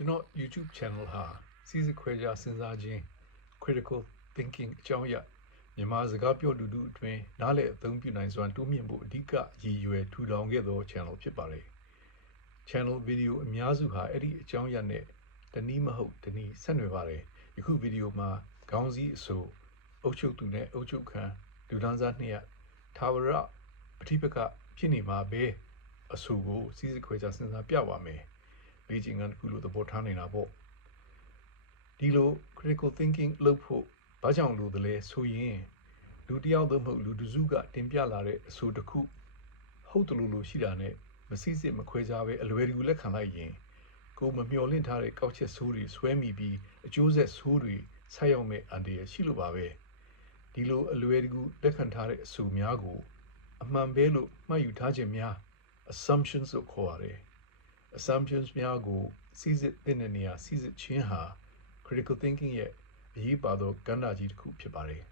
ကျွန်တော် YouTube channel ဟာစီစစ်ခွဲခြားစဉ်းစားခြင်း critical thinking အကြောင်းအရာမြန်မာစကားပြောလူထုအတွင်းနားလည်အသုံးပြုနိုင်စွမ်းတိုးမြင့်ဖို့အဓိကရည်ရွယ်ထူထောင်ခဲ့သော channel ဖြစ်ပါတယ် channel video အများစုဟာအဲ့ဒီအကြောင်းအရာနဲ့တနည်းမဟုတ်တနည်းဆက်နွယ်ပါတယ်ယခုဗီဒီယိုမှာခေါင်းစည်းအဆိုအုပ်ချုပ်သူနဲ့အုပ်ချုပ်ခံလူဒန်းစားနှစ်ရပ်ထာဝရပဋိပက္ခဖြစ်နေမှာပဲအဆိုကိုစီစစ်ခွဲခြားစဉ်းစားပြပါမယ်လေ့ကျင့်ခန်းတစ်ခုလိုသဘောထားနေတာပေါ့ဒီလို critical thinking လုပ်ဖို့ဘာကြောင့်လို့လဲဆိုရင်လူတစ်ယောက်သို့မဟုတ်လူတစ်စုကတင်ပြလာတဲ့အဆိုတစ်ခုဟုတ်တယ်လို့ရှိတာနဲ့မစိစစ်မခွဲခြားပဲအလွယ်တကူလက်ခံလိုက်ရင်ကိုမမျှော်လင့်ထားတဲ့ကောက်ချက်ဆိုးတွေဆွဲမိပြီးအကျိုးဆက်ဆိုးတွေဆက်ရောက်မဲ့အန္တရာယ်ရှိလို့ပါပဲဒီလိုအလွယ်တကူလက်ခံထားတဲ့အဆိုများကိုအမှန်ပဲလို့မှတ်ယူထားခြင်းများ assumptions လို့ခေါ်ရတယ် assumptions များကိုစီစစ်တဲ့နေရာစီစစ်ခြင်းဟာ critical thinking ရဲ့အရေးပါသောကဏ္ဍကြီးတစ်ခုဖြစ်ပါတယ်